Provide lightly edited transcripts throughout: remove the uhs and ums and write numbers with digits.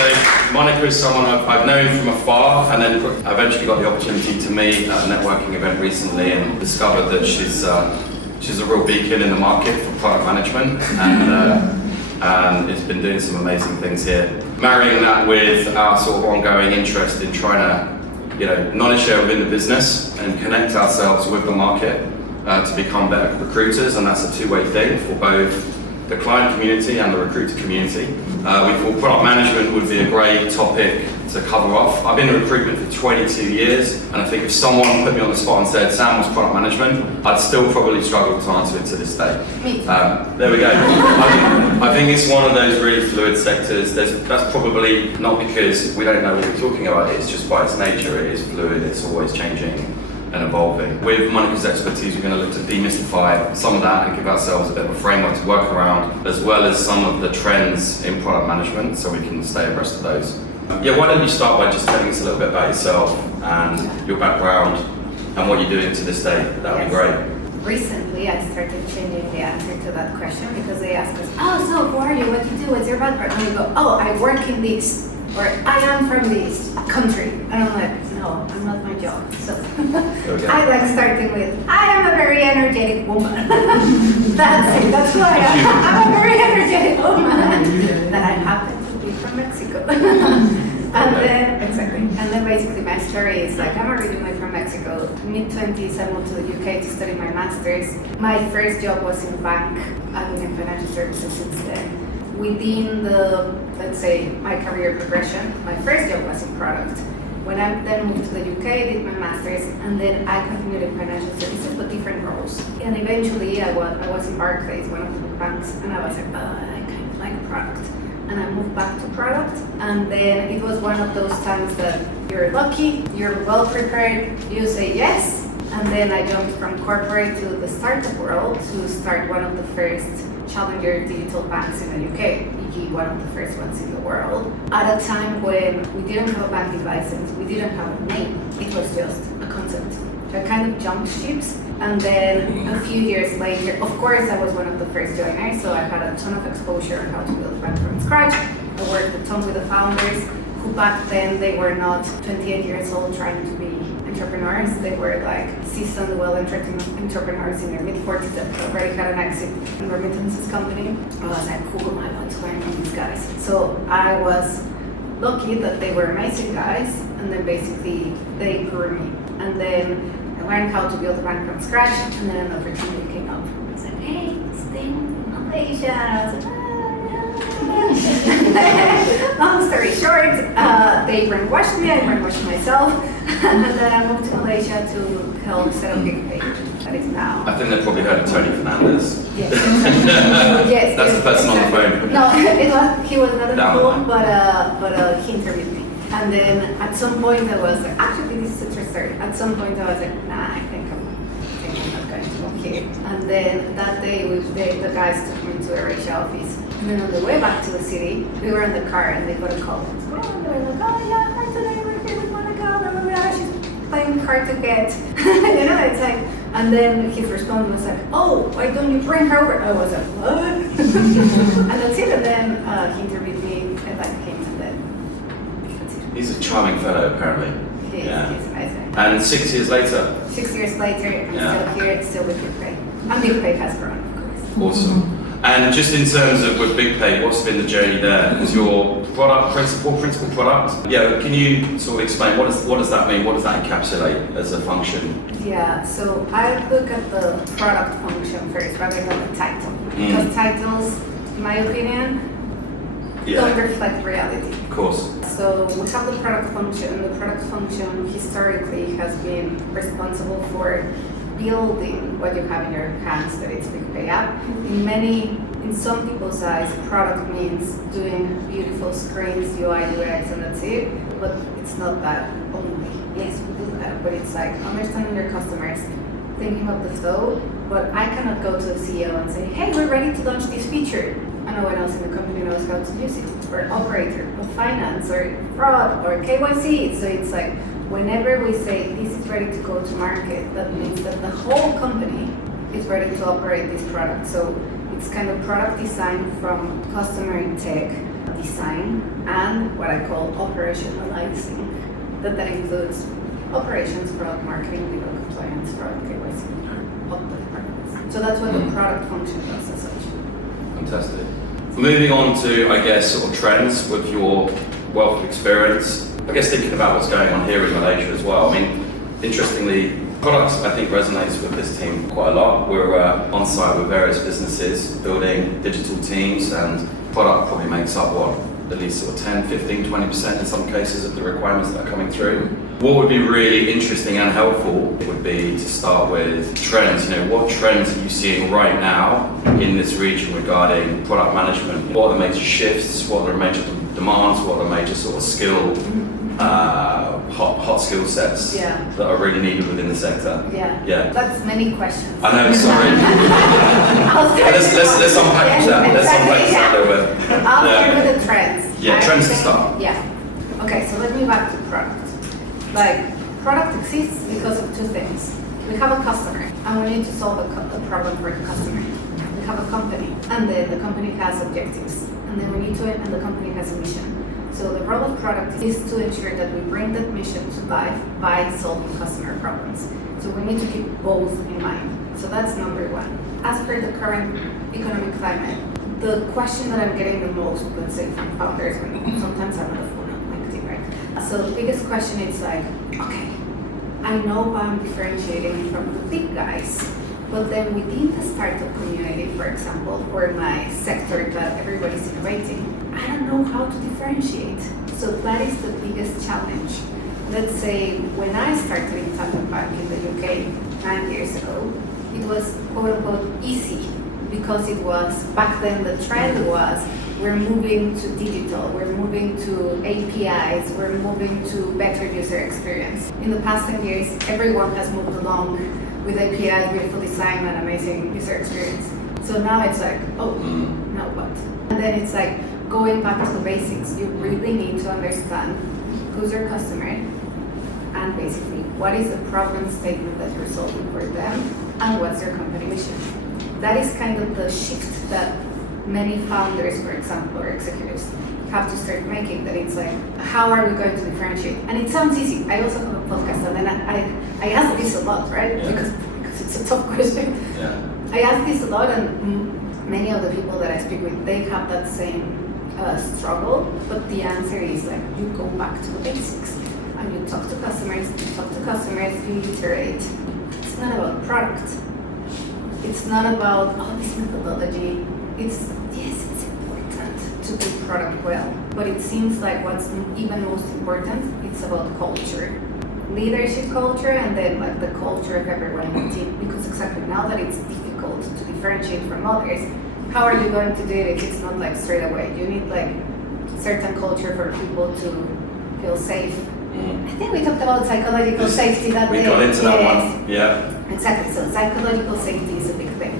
So Monica is someone I've known from afar, and then I eventually got the opportunity to meet at a networking event recently and discovered that she's a real beacon in the market for product management, and has been doing some amazing things here. Marrying that with our sort of ongoing interest in trying to, knowledge share within the business and connect ourselves with the market to become better recruiters, and that's a two-way thing for both the client community and the recruiter community. We thought product management would be a great topic to cover off. I've been in recruitment for 22 years, and I think if someone put me on the spot and said, Sam, what's product management? I'd still probably struggle to answer it to this day. There we go. I think it's one of those really fluid sectors. That's probably not because we don't know what we're talking about, it's just by its nature, it is fluid, it's always changing and evolving. With Monica's expertise, we're going to look to demystify some of that and give ourselves a bit of a framework to work around, as well as some of the trends in product management, so we can stay abreast of those. Why don't you start by just telling us a little bit about yourself and your background and what you're doing to this day? That would be great. Recently, I started changing the answer to that question because they ask us, oh, so who are you? What do you do? What's your background? And we go, oh, I work in this, or I am from this country. And I'm like, no, I'm not my job. So I like starting with, I am a very energetic woman. That's it, that's who I am. I'm a very energetic woman. That I happen to be from Mexico. And then basically my story is like, I'm originally from Mexico. Mid-20s, I moved to the UK to study my master's. My first job was in bank. I've been in financial services since then. Within the, let's say, my career progression, my first job was in product. When I then moved to the UK, did my master's, and then I continued in financial services, but different roles. And eventually, I was in Barclays, one of the big banks, and I was like, I kind of like product. And I moved back to product, and then it was one of those times that you're lucky, you're well prepared, you say yes, and then I jumped from corporate to the startup world to start one of the first challenger digital banks in the UK, one of the first ones in the world, at a time when we didn't have a banking license, we didn't have a name, it was just a concept. So I kind of jumped ships, and then a few years later, of course I was one of the first joiners, so I had a ton of exposure on how to build a bank from scratch. I worked a ton with the founders, who back then they were not 28 years old trying to be entrepreneurs, they were like seasoned, well-entrepreneurs entrepreneurs in their mid-40s that already had an exit in remittances company. I was like, cool, I want to learn from these guys. So I was lucky that they were amazing guys, and then basically they grew me. And then I learned how to build a bank from scratch, and then an opportunity came up. I was like, hey, this thing in Malaysia. And I was like, long story short, they brainwashed me, I brainwashed myself, and then I moved to Malaysia to help set up Big Pay. That is now. I think they probably heard of Tony Fernandez. Yes. Yes. That's the person on the phone. No, he was not on the phone, but he interviewed me. And then at some point I was like, actually this is a true story. At some point I was like, nah, I think I'm not going to work here. And then that day the guys took me to a Asia office. And then on the way back to the city, we were in the car and they got a call. And they were like, oh yeah, hi today, we're here with Monica, blah, blah, blah. She's playing hard to get. It's like, and then his response was like, oh, why don't you bring her over? I was like, what? And that's it. And then he interviewed me and I came, and then that's it. He's a charming fellow, apparently. He's amazing. And 6 years later? 6 years later, I'm still here, still with Big Pay. And Big Pay has grown, of course. Awesome. And just in terms of with Big Pay, what's been the journey there? Because your product, principal product? Can you sort of explain, what does that mean? What does that encapsulate as a function? Yeah, so I look at the product function first rather than the title. Because titles, in my opinion, don't reflect reality. Of course. So we have the product function. The product function historically has been responsible for building what you have in your hands, that it's Big Pay app. In some people's eyes, product means doing beautiful screens, UI, UX, and that's it. But it's not that only. Yes, we do that, but it's like understanding your customers, thinking of the flow. But I cannot go to the CEO and say, hey, we're ready to launch this feature. And no one else in the company knows how to use it, or operator, or finance, or fraud, or KYC. So it's like, whenever we say this is ready to go to market, that means that the whole company is ready to operate this product. So It's kind of product design from customer intake, design, and what I call operationalizing. That includes operations, product marketing, legal compliance, product KYC, all the departments. So that's what the product function does as such. Fantastic. Moving on to, I guess, sort of trends with your wealth of experience. I guess thinking about what's going on here in Malaysia as well. I mean, interestingly, products I think resonates with this team quite a lot. We're on site with various businesses building digital teams, and product probably makes up at least sort of 10, 15, 20% in some cases of the requirements that are coming through. What would be really interesting and helpful would be to start with trends. What trends are you seeing right now in this region regarding product management? What are the major shifts? What are the major demands? What are the major sort of hot skill sets that are really needed within the sector? Yeah. That's many questions. I know, sorry. let's unpackage that. Let's unpackage that a little bit. I'll start with the trends. Yeah, trends to start. Yeah. Okay, so let me back to product. Product exists because of two things. We have a customer, and we need to solve a problem for the customer. We have a company, and then the company has objectives, and then we need to, and the company has a mission. So the role of product is to ensure that we bring that mission to life by solving customer problems. So we need to keep both in mind. So that's number one. As per the current economic climate, the question that I'm getting the most, let's say from founders, when sometimes I'm on the phone on LinkedIn, right? So the biggest question is okay, I know I'm differentiating from the big guys, but then within the startup community, for example, or my sector that everybody's innovating, I don't know how to differentiate. So that is the biggest challenge. Let's say when I started in Tandem Bank in the UK 9 years ago, it was quote unquote easy because it was, back then the trend was, we're moving to digital, we're moving to APIs, we're moving to better user experience. In the past 10 years, everyone has moved along with APIs, beautiful design, and amazing user experience. So now it's now what? And then it's going back to the basics. You really need to understand who's your customer, and basically what is the problem statement that you're solving for them, and what's your company mission. That is kind of the shift that many founders, for example, or executives have to start making, that it's how are we going to differentiate? And it sounds easy. I also have a podcast, and then I ask this a lot, right? Yeah. Because it's a tough question. Yeah. I ask this a lot, and many of the people that I speak with, they have that same struggle, but the answer is you go back to the basics, and you talk to customers, you iterate. It's not about product. It's not about, this methodology. It's important to do product well, but it seems like what's even most important, it's about culture. Leadership culture, and then the culture of everyone in the team, because exactly now that it's difficult to differentiate from others, how are you going to do it if it's not straight away? You need certain culture for people to feel safe. I think we talked about psychological safety that day. We got into that one, yeah. Exactly, so psychological safety is a big thing.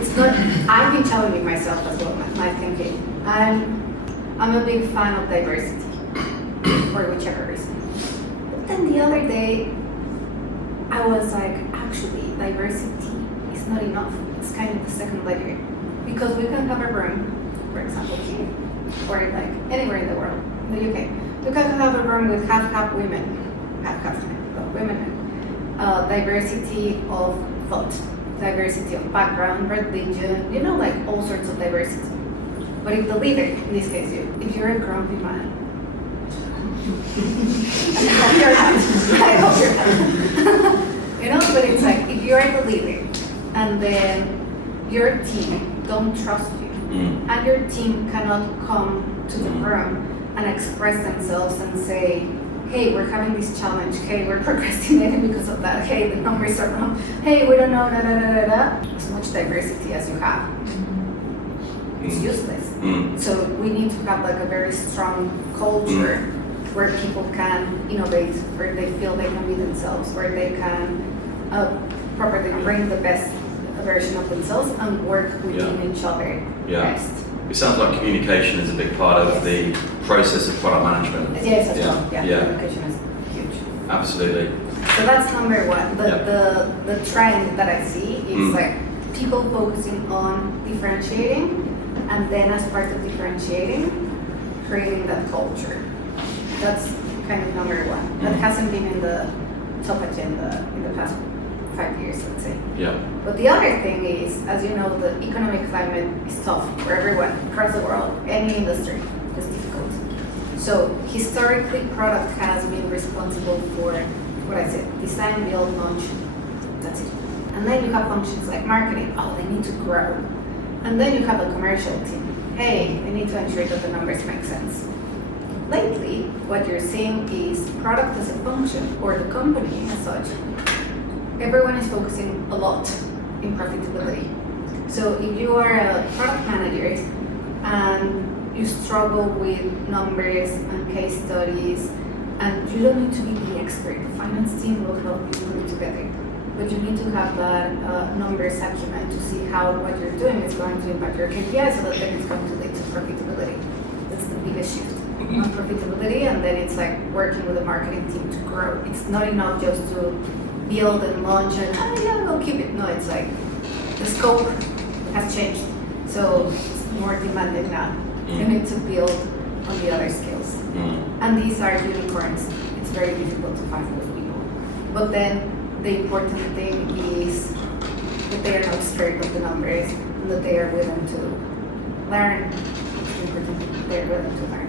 It's not, I've been challenging myself as well, my thinking. I'm a big fan of diversity, for whichever reason. But then the other day, I was actually, diversity is not enough. It's kind of the second layer. Because we can have a room, for example, here, or anywhere in the world, in the UK. You can have a room with half women, half men, but women. Diversity of thought, diversity of background, religion, all sorts of diversity. But if the leader, in this case you, if you're a grumpy man, I hope you're not. But it's if you're the leader, and then your team don't trust you, and your team cannot come to the room and express themselves and say, hey, we're having this challenge, hey, we're procrastinating because of that, hey, the numbers are wrong, hey, we don't know, as much diversity as you have, it's useless. So we need to have a very strong culture where people can innovate, where they feel they can be themselves, where they can properly bring the best version of themselves and work within each other best. It sounds like communication is a big part of the process of product management. Yes, as well. Yeah, communication is huge. Absolutely. So that's number one. The trend that I see is people focusing on differentiating, and then as part of differentiating, creating that culture. That's kind of number one. That hasn't been in the top agenda in the past 5 years, let's say. Yeah. But the other thing is, as you know, the economic climate is tough for everyone across the world, any industry. It's difficult. So historically, product has been responsible for what I said: design, build, launch. That's it. And then you have functions like marketing. Oh, they need to grow. And then you have a commercial team. Hey, they need to ensure that the numbers make sense. Lately, what you're seeing is product as a function, or the company as such. Everyone is focusing a lot in profitability. So if you are a product manager and you struggle with numbers and case studies, and you don't need to be the expert, the finance team will help you put it together. But you need to have that numbers acumen to see how what you're doing is going to impact your KPI, so that then it's going to lead to profitability. That's the biggest shift on profitability, and then it's like working with the marketing team to grow. It's not enough just to build and launch and we'll keep it. No, it's like the scope has changed, so it's more demanding now. You need to build on the other skills, and these are unicorns. It's very difficult to find those people. But then the important thing is that they are not scared of the numbers, and that they are willing to learn. It's important. They're willing to learn.